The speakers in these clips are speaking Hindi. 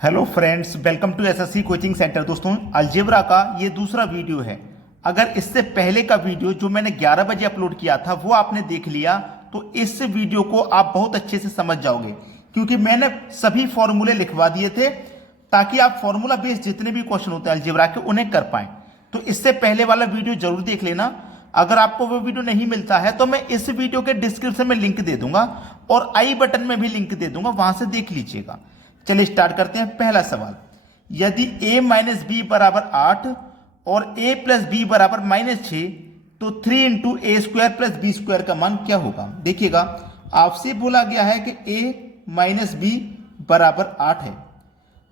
Hello friends, welcome to SSC coaching centre. दोस्तों, अलजेब्रा का ये दूसरा वीडियो है। अगर इससे पहले का वीडियो जो मैंने 11 बजे अपलोड किया था वो आपने देख लिया तो इस वीडियो को आप बहुत अच्छे से समझ जाओगे, क्योंकि मैंने सभी फॉर्मूले लिखवा दिए थे ताकि आप फॉर्मूला बेस्ड जितने भी क्वेश्चन होते हैं अलजेब्रा के उन्हें कर पाएं। तो इससे पहले वाला वीडियो जरूर देख लेना। अगर आपको वो वीडियो नहीं मिलता है तो मैं इस वीडियो के डिस्क्रिप्शन में लिंक दे दूंगा और आई बटन में भी लिंक दे दूंगा, वहां से देख लीजिएगा। चलिए स्टार्ट करते हैं। पहला सवाल, यदि a माइनस बी बराबर 8 और a प्लस बी बराबर -6 तो 3 into A square plus B square का मान क्या होगा। देखिएगा, आपसे बोला गया है कि a माइनस बी बराबर 8 है,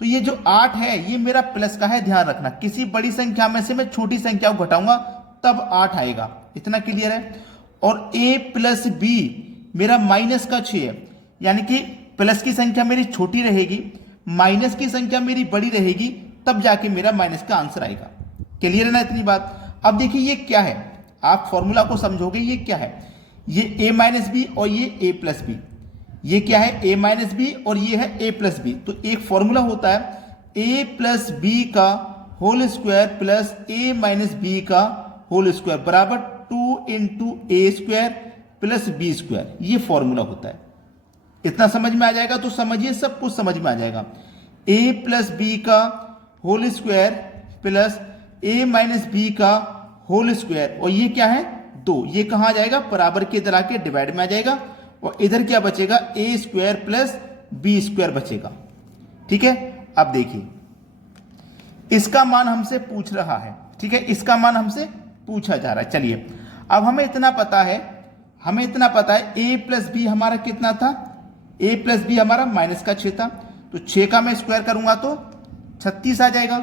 तो ये जो 8 है ये मेरा प्लस का है। ध्यान रखना, किसी बड़ी संख्या में से मैं छोटी संख्या को घटाऊंगा तब 8 आएगा। इतना क्लियर है। और a प्लस बी मेरा माइनस का 6 है, यानी कि प्लस की संख्या मेरी छोटी रहेगी, माइनस की संख्या मेरी बड़ी रहेगी, तब जाके मेरा माइनस का आंसर आएगा। क्लियर है ना इतनी बात। अब देखिए ये क्या है, आप फॉर्मूला को समझोगे। ये क्या है, ये a माइनस बी और ये a प्लस बी। ये क्या है, a माइनस बी और ये है a प्लस बी। तो एक फॉर्मूला होता है a प्लस बी का whole square plus a minus B का होल स्क्वायर बराबर 2 into A square plus B square. ये फॉर्मूला होता है। इतना समझ में आ जाएगा तो समझिए, सब कुछ समझ में आ जाएगा। a प्लस बी का whole square plus a minus B का होल स्क्वायर, और ये क्या है 2। ये कहां जाएगा, बराबर के इधर आके डिवाइड में आ जाएगा, और इधर क्या बचेगा a square plus B square बचेगा। ठीक है। अब देखिए, इसका मान हमसे पूछ रहा है। ठीक है, इसका मान हमसे पूछा जा रहा है। चलिए, अब हमें इतना पता है a प्लस बी हमारा कितना था, a प्लस बी हमारा माइनस का 6 था, तो 6 का मैं स्क्वायर करूंगा तो 36 आ जाएगा,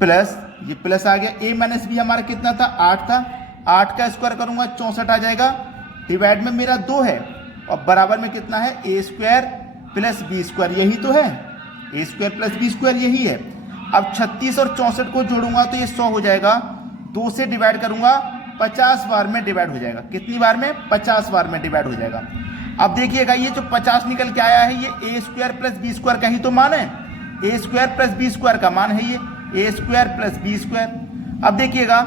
प्लस ये प्लस आ गया। a माइनस बी हमारा कितना था, 8 था, 8 का स्क्वायर करूंगा 64 आ जाएगा, डिवाइड में मेरा 2 है, और बराबर में कितना है a square plus B square. यही तो है, a square plus B square यही है। अब 36 और 64 को जोड़ूंगा तो ये 100 हो जाएगा, 2 से डिवाइड करूंगा 50 बार में डिवाइड हो जाएगा। कितनी बार में, 50 बार में डिवाइड हो जाएगा। अब देखिएगा, ये जो 50 निकल के आया है ये a square plus B square का ही तो मान है। a square plus B square का मान है ये a square plus B square. अब देखिएगा,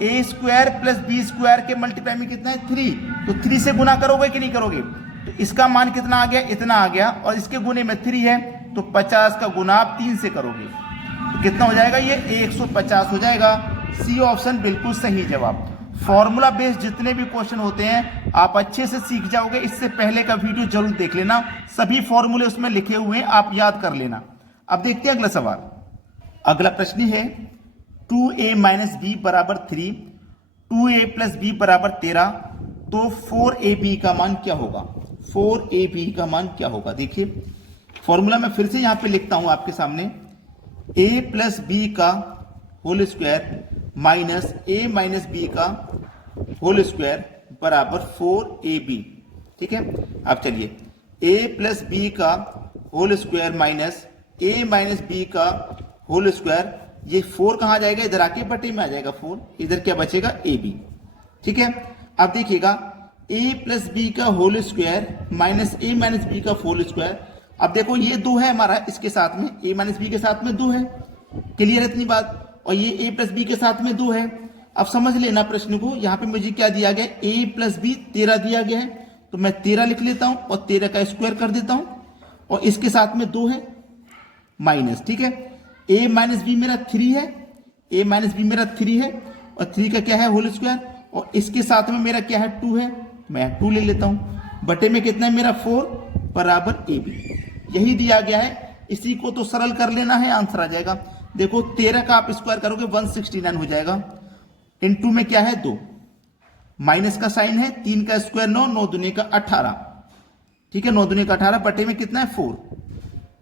a square plus B square के मल्टीप्लाई में कितना है 3, तो 3 से गुना करोगे कि नहीं करोगे, तो इसका मान कितना आ गया, इतना आ गया, और इसके गुने में 3 है, तो 50 का गुना आप 3 से करोगे तो कितना हो जाएगा, ये 150 हो जाएगा। सी ऑप्शन बिल्कुल सही जवाब। फॉर्मूला बेस्ड जितने भी क्वेश्चन होते हैं आप अच्छे से सीख जाओगे। इससे पहले का वीडियो जरूर देख लेना, सभी फॉर्मूले उसमें लिखे हुए हैं, आप याद कर लेना। अब देखते हैं अगला सवाल। अगला प्रश्न है 2a माइनस बी बराबर 3, 2a प्लस बी बराबर 13, तो 4ab का मान क्या होगा। 4ab का मान क्या होगा। देखिए फॉर्मूला मैं फिर से यहां पे लिखता हूं आपके सामने, a प्लस बी का whole square minus a minus B का होल स्क्वायर बराबर 4ab। ठीक है। अब चलिए, a प्लस बी का whole square minus a minus B का होल स्क्वायर, ये 4 कहां जाएगा, इधर आके बटे में आ जाएगा 4, इधर क्या बचेगा ab। ठीक है। अब देखिएगा, a प्लस बी का whole square minus a minus B का होल स्क्वायर। अब देखो ये 2 है हमारा, इसके साथ में a माइनस बी के साथ में 2 है। क्लियर है इतनी बात। और ये a प्लस बी के साथ में 2 है। अब समझ लेना प्रश्न को, यहां पे मुझे क्या दिया गया, a प्लस बी 13 दिया गया है, तो मैं 13 लिख लेता हूं और 13 का स्क्वायर कर देता हूं, और इसके साथ में 2 है माइनस। ठीक है। a माइनस बी मेरा 3 है, a माइनस बी मेरा 3 है, और 3 का क्या है होल स्क्वायर, और इसके साथ में मेरा क्या है 2 है, मैं 2 ले लेता हूं, बटे में कितना है मेरा 4 बराबर ab। यही दिया गया है, इसी को तो सरल कर लेना है, आंसर आ जाएगा। देखो 13 का आप स्क्वायर करोगे 169 हो जाएगा, इनटू में क्या है 2, माइनस का साइन है, 3 का स्क्वायर 9, 9 दूनी का 18। ठीक है, 9 दूनी का 18 बटे में कितना है 4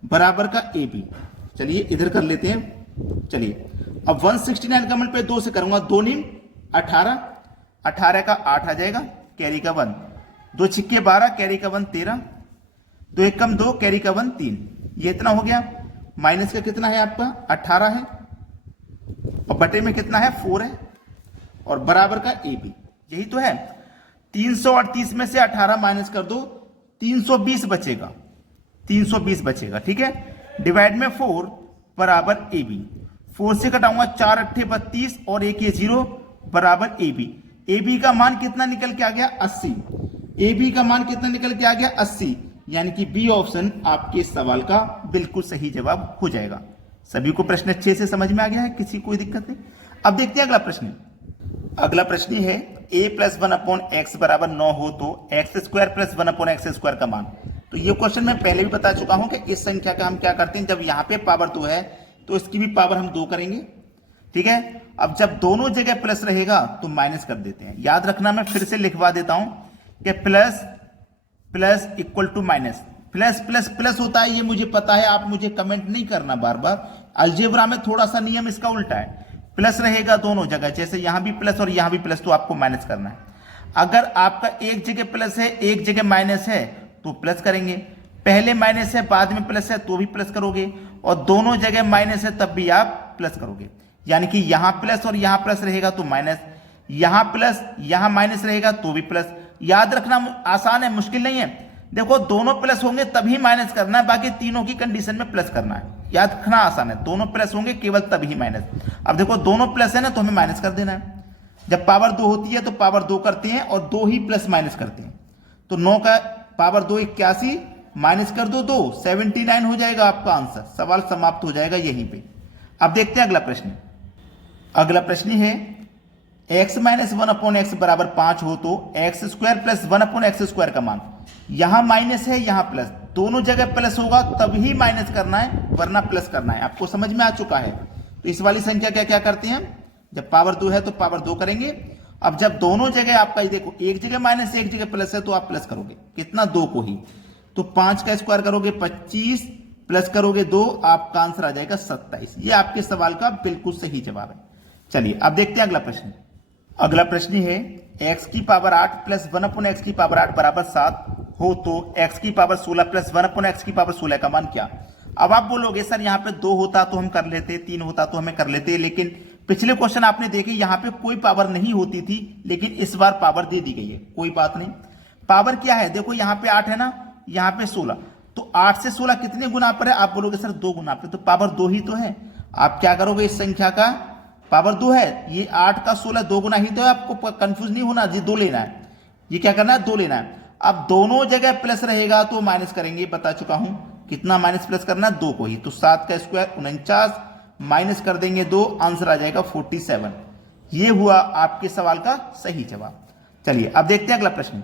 बराबर का ab। चलिए इधर कर लेते हैं। चलिए अब 169 का मल्टीप्लाई 2 से करूंगा, 2 नीम 18, 18 का 8 आ जाएगा, कैरी का 1, 2 छिक्के 12, कैरी का 1 13, 2 एक कम 2, कैरी का 1 3। ये इतना हो गया। माइनस का कितना है आपका 18 है, और बटे में कितना है 4 है, और बराबर का ab। यही तो है। 338 में से 18 माइनस कर दो, 320 बचेगा, 320 बचेगा। ठीक है, डिवाइड में 4 बराबर ए बी। 4 से घटाऊंगा 4 अट्ठे 32 और एक ये 0 बराबर ए बी। ए बी का मान कितना निकल के आ गया 80। ए बी का मान कितना निकल के आ गया 80, यानी कि बी ऑप्शन आपके सवाल का बिल्कुल सही जवाब हो जाएगा। सभी को प्रश्न अच्छे से समझ में आ गया है, किसी कोई दिक्कत नहीं। अब देखते हैं अगला प्रश्न। अगला प्रश्न है a प्लस 1/x बराबर 9 हो तो x square plus 1/x square का मान। तो ये क्वेश्चन मैं पहले भी बता चुका हूं कि इस संख्या का हम क्या करते हैं, जब यहाँ पे पावर 2 है तो इसकी भी पावर हम 2 करेंगे, ठीक है। अब जब दोनों जगह प्लस रहेगा तो माइनस कर देते हैं। याद रखना, मैं फिर से लिखवा देता हूं कि plus plus equal to minus. Plus plus plus होता है, ये मुझे पता है, आप मुझे कमेंट नहीं करना बार बार। अलजेब्रा में थोड़ा सा नियम इसका उल्टा है, प्लस रहेगा दोनों जगह, जैसे यहां भी प्लस और यहां भी प्लस, तो आपको माइनस करना है। अगर आपका एक जगह प्लस है एक जगह माइनस है तो प्लस करेंगे, पहले माइनस है बाद में प्लस है तो भी प्लस करोगे, और दोनों जगह माइनस है तब भी आप प्लस करोगे। यानी कि यहां प्लस और यहां प्लस रहेगा तो माइनस, यहां प्लस यहां माइनस रहेगा तो भी प्लस। याद रखना, आसान है, मुश्किल नहीं है। देखो दोनों प्लस होंगे तभी माइनस करना है, बाकी तीनों की कंडीशन में प्लस करना है। याद रखना, आसान है, दोनों प्लस होंगे केवल तभी माइनस। अब देखो दोनों प्लस है ना तो हमें माइनस कर देना है। जब पावर 2 होती है तो पावर 2 करते हैं और 2 ही प्लस माइनस करते हैं। तो 9 का पावर 2 81, माइनस कर दो 2, 79 हो जाएगा आपका आंसर। सवाल समाप्त हो जाएगा यहीं पे। अब देखते हैं अगला प्रश्न। अगला प्रश्न है x माइनस 1/x बराबर 5 हो तो x square plus 1/x square का मान। यहां माइनस है यहां प्लस, दोनों जगह प्लस होगा तभी माइनस करना है, वरना प्लस करना है। आपको समझ में आ चुका है। तो इस वाली संख्या क्या क्या करते हैं, जब पावर 2 है तो पावर 2 करेंगे। अब जब दोनों जगह आपका देखो, एक जगह माइनस एक जगह प्लस है तो आप प्लस करोगे, कितना 2 को ही। तो 5 का स्क्वायर करोगे 25, प्लस करोगे 2, आपका आंसर आ जाएगा 27। ये आपके सवाल का बिल्कुल सही जवाब है। चलिए अब देखते हैं अगला प्रश्न। अगला प्रश्न है x की पावर 8 प्लस 1/x की पावर 8 बराबर 7 हो तो x की पावर 16 प्लस 1/x की पावर 16 का मान क्या। अब आप बोलोगे सर यहाँ पे 2 होता तो हम कर लेते, 3 होता तो हमें कर लेते, लेकिन पिछले क्वेश्चन आपने देखे यहाँ पे कोई पावर नहीं होती थी, लेकिन इस बार पावर दे दी गई है। कोई बात नहीं, पावर क्या है, देखो यहाँ पे 8 है ना, यहाँ पे 16, तो 8 से 16 कितने गुना पर है। आप बोलोगे सर 2 गुना पे, तो पावर 2 ही तो है। आप क्या करोगे, इस संख्या का पावर 2 है, ये 8 का 16 2 गुना ही तो है। आपको कंफ्यूज नहीं होना जी, 2 लेना है, ये क्या करना है 2 लेना है। अब दोनों जगह प्लस रहेगा तो माइनस करेंगे, बता चुका हूं कितना माइनस प्लस करना है, 2 को ही। तो 7 का स्क्वायर 49, माइनस कर देंगे 2, आंसर आ जाएगा 47। ये हुआ आपके सवाल का सही जवाब। चलिए अब देखते हैं अगला प्रश्न।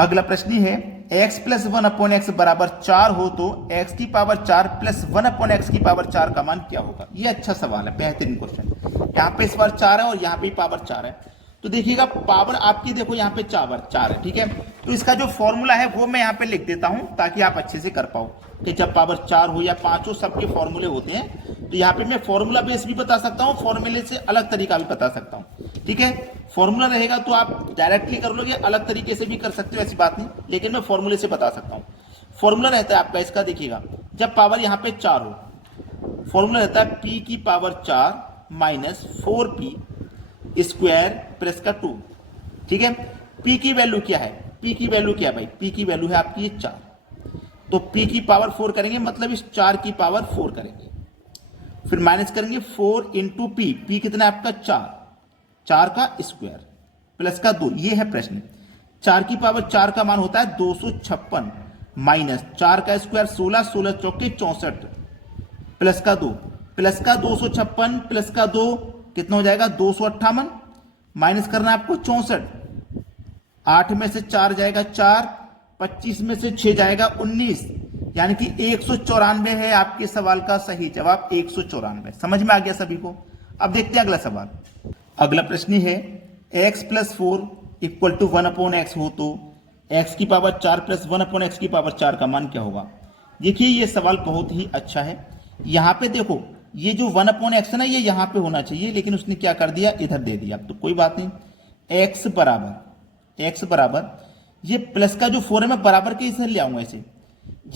अगला प्रश्न है x प्लस 1/x बराबर 4 हो तो x की पावर 4 प्लस 1/x की पावर 4 का मान क्या होगा। ये अच्छा सवाल है, बेहतरीन क्वेश्चन। यहाँ पे इस बार 4 है और यहाँ पे पावर 4 है, तो देखिएगा पावर आपकी, देखो यहाँ पे 4 है, ठीक है। तो इसका जो फॉर्मूला है वो मैं यहाँ पे लिख देता हूँ ताकि आप अच्छे से कर पाओ कि जब पावर 4 हो या 5 हो, सबके फॉर्मूले होते हैं। तो यहाँ पे मैं फॉर्मूला बेस भी बता सकता हूँ, फॉर्मूले से अलग तरीका भी बता सकता हूँ, ठीक है। फॉर्मूला रहेगा तो आप डायरेक्टली कर लोगे, अलग तरीके से भी कर सकते हो, ऐसी बात नहीं, लेकिन मैं फॉर्मूले से बता सकता हूँ। फॉर्मूला रहता है आपका इसका, देखिएगा जब पावर यहाँ पे 4 हो, फॉर्मूला रहता है p की power 4 minus 4p square plus का 2, ठीक है। p की वैल्यू क्या है, p की वैल्यू क्या है भाई, p की वैल्यू है आपकी 4, तो p की पावर 4 करेंगे, मतलब इस 4 की पावर 4 करेंगे, फिर माइनस करेंगे 4 इंटू पी, पी कितना है आपका 4 का स्क्वायर प्लस का 2। ये है प्रश्न। 4 की पावर 4 का मान होता है 256 माइनस 4 का स्क्वायर 16, 16 चौके 64 प्लस का 2, प्लस का 256 प्लस का 2 कितना हो जाएगा 258, माइनस करना है आपको 64, 8 में से 4 जाएगा 4, 25 में से 6 जाएगा 19, यानी कि 194 है आपके सवाल का सही जवाब, 194। समझ में आ गया सभी को। अब देखते हैं अगला सवाल। अगला प्रश्न है x plus 4 equal to 1/x हो तो x की पावर 4 प्लस 1/x की पावर 4 का मान क्या होगा। देखिए ये सवाल बहुत ही अच्छा है। यहाँ पे देखो ये जो 1/x है ना, ये यहाँ पे होना चाहिए, लेकिन उसने क्या कर दिया, इधर दे दिया। तो कोई बात नहीं, x बराबर ये प्लस का जो 4 है मैं बराबर के इधर ले आऊंगा, इसे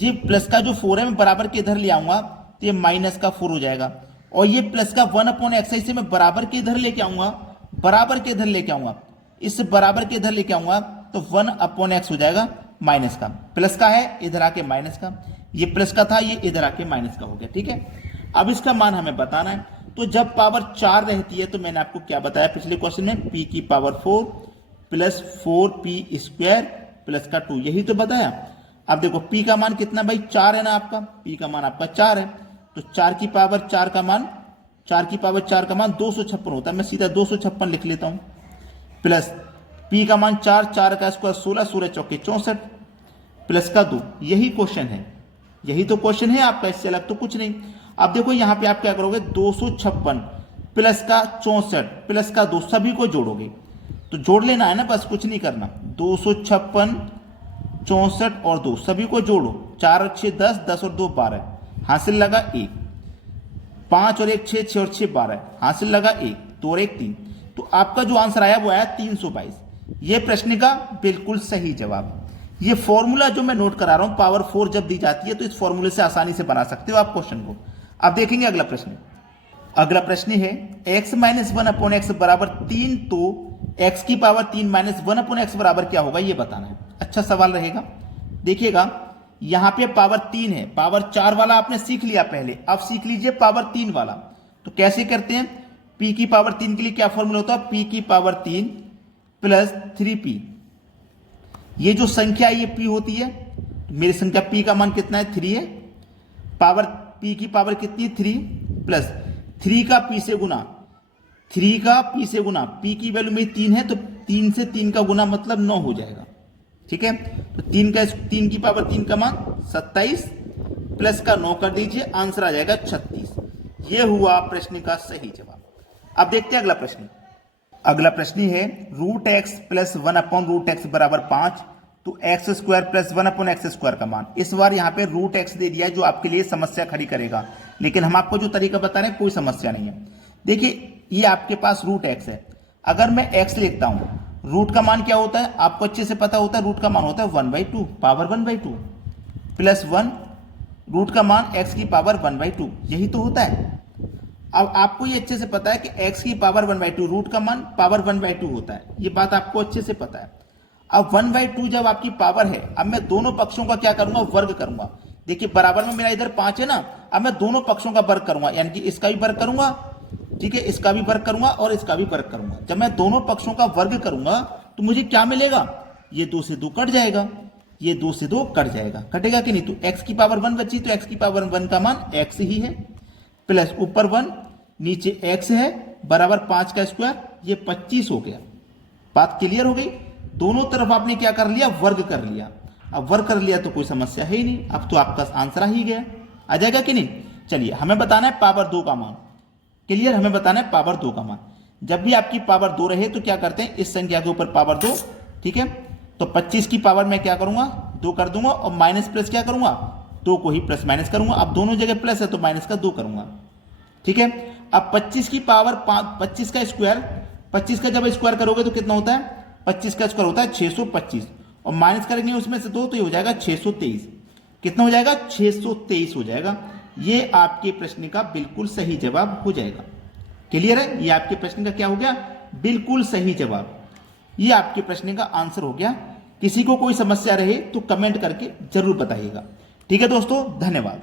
ये प्लस का जो 4 है मैं बराबर के इधर ले आऊंगा तो ये माइनस का 4 हो जाएगा, और ये प्लस का 1/x है इसे मैं बराबर के इधर लेके आऊंगा, बराबर के इधर लेके आऊंगा, इस बराबर के इधर लेके आऊंगा तो 1/x हो जाएगा माइनस का, प्लस का है इधर आके माइनस का। ये प्लस का था, ये इधर आके माइनस का हो गया। ठीक है, अब इसका मान हमें बताना है। तो जब पावर 4 रहती है तो मैंने आपको क्या बताया पिछले क्वेश्चन में, p की power 4 plus 4p square plus का 2, यही तो बताया। अब देखो p का मान कितना भाई, 4 है ना आपका, p का मान आपका 4 है, तो 4 की पावर 4 का मान 256 होता है। मैं सीधा 256 लिख लेता हूं, प्लस p का मान 4, 4 का स्क्वायर 16, 16 चौके 64 प्लस का 2। यही क्वेश्चन है, यही तो क्वेश्चन है आपका, इससे अलग तो कुछ नहीं। अब देखो यहां पे आप क्या करोगे, 256 प्लस का 64 प्लस का 2 सभी को जोड़ोगे, तो जोड़ लेना है ना, बस कुछ नहीं करना। 256 64 और 2 सभी को जोड़ो, 4 और 6 10, 10 और 2 12, हासिल लगा 1। 5 और 1 6, 6 और 6 12, हासिल लगा 1, 2 और 1 3। तो आपका जो आंसर आया वो आया 322। ये प्रश्न का बिल्कुल सही जवाब। ये फॉर्मूला जो मैं नोट करा रहा हूं, पावर 4 जब दी जाती है तो इस फॉर्मूले से आसानी से बना सकते हो आप क्वेश्चन को। अब देखेंगे अगला प्रश्न। अगला प्रश्न है x माइनस 1/x बराबर 3, तो x की पावर 3 माइनस 1/x बराबर क्या होगा ये बताना है। अच्छा सवाल रहेगा। देखिएगा यहां पे पावर 3 है, पावर 4 वाला आपने सीख लिया पहले, अब सीख लीजिए पावर 3 वाला। तो कैसे करते हैं, p की पावर 3 के लिए क्या फॉर्मूला होता है, p की पावर 3 प्लस 3p। ये जो संख्या है ये p होती है, मेरी संख्या p का मान कितना है, 3 है, पावर p की पावर कितनी है, 3 प्लस 3 का p से गुना, 3 का p से गुना, p की वैल्यू मेरी 3 है तो 3 से 3 का गुना मतलब 9 हो जाएगा। ठीक है, तो 3 की पावर 3 का मान 27 प्लस का 9 कर दीजिए, आंसर आ जाएगा 36। ये हुआ प्रश्न का सही जवाब। अब देखते हैं अगला प्रश्न। अगला प्रश्न है √x प्लस 1/√x बराबर 5, तो x square plus 1/x square का मान। इस बार यहाँ पे √x दे दिया है जो आपके लिए समस्या खड़ी करेगा, लेकिन हम आपको जो तरीका बता रहे हैं कोई समस्या नहीं है। देखिए ये आपके पास √x है, अगर मैं x लिखता हूँ, रूट का मान क्या होता है आपको अच्छे से पता होता है, रूट का मान होता है 1/2, पावर 1/2 प्लस 1, रूट का मान x की पावर 1/2, यही तो होता है। अब आपको ये अच्छे से पता है कि x की पावर 1/2, रूट का मान पावर 1/2 होता है, ये बात आपको अच्छे से पता है। अब 1/2 जब आपकी पावर है, अब मैं दोनों पक्षों का क्या करूंगा, वर्ग करूंगा। देखिए बराबर में मेरा इधर 5 है ना, अब मैं दोनों पक्षों का वर्ग करूंगा, यानी कि इसका भी वर्ग करूंगा, ठीक है, इसका भी वर्ग करूंगा और इसका भी वर्ग करूंगा। जब मैं दोनों पक्षों का वर्ग करूंगा तो मुझे क्या मिलेगा, ये 2 से 2 कट जाएगा, ये 2 से 2 कट जाएगा, कटेगा कि नहीं। तो x की पावर 1 बची, तो x की पावर 1 का मान x ही है, प्लस ऊपर 1 नीचे x है, बराबर 5 का स्क्वायर, ये 25 हो गया। बात क्लियर हो गई। दोनों तरफ आपने क्या कर लिया, वर्ग कर लिया। अब वर्ग कर लिया तो कोई समस्या है ही नहीं, अब तो आपका आंसर आ ही गया, आ जाएगा कि नहीं। चलिए हमें बताना है पावर 2 का मान। क्लियर, हमें बताना है पावर 2 का मान। जब भी आपकी पावर 2 रहे तो क्या करते हैं, इस संख्या के ऊपर पावर 2, ठीक है। तो 25 की पावर में क्या करूंगा, 2 कर दूंगा और माइनस प्लस क्या करूंगा, 2 को ही प्लस माइनस करूंगा। अब दोनों जगह प्लस है तो माइनस का 2 करूंगा, ठीक है। अब 25 की पावर 25 का स्क्वायर, 25 का जब स्क्वायर करोगे तो कितना होता है, 25 का स्क्वायर होता है 625, और माइनस करेंगे उसमें से 2 तो ये हो जाएगा 623। कितना हो जाएगा, 623 हो जाएगा। ये आपके प्रश्न का बिल्कुल सही जवाब हो जाएगा। क्लियर है, ये आपके प्रश्न का क्या हो गया, बिल्कुल सही जवाब। ये आपके प्रश्न का आंसर हो गया। किसी को कोई समस्या रहे तो कमेंट करके जरूर बताइएगा। ठीक है दोस्तों, धन्यवाद।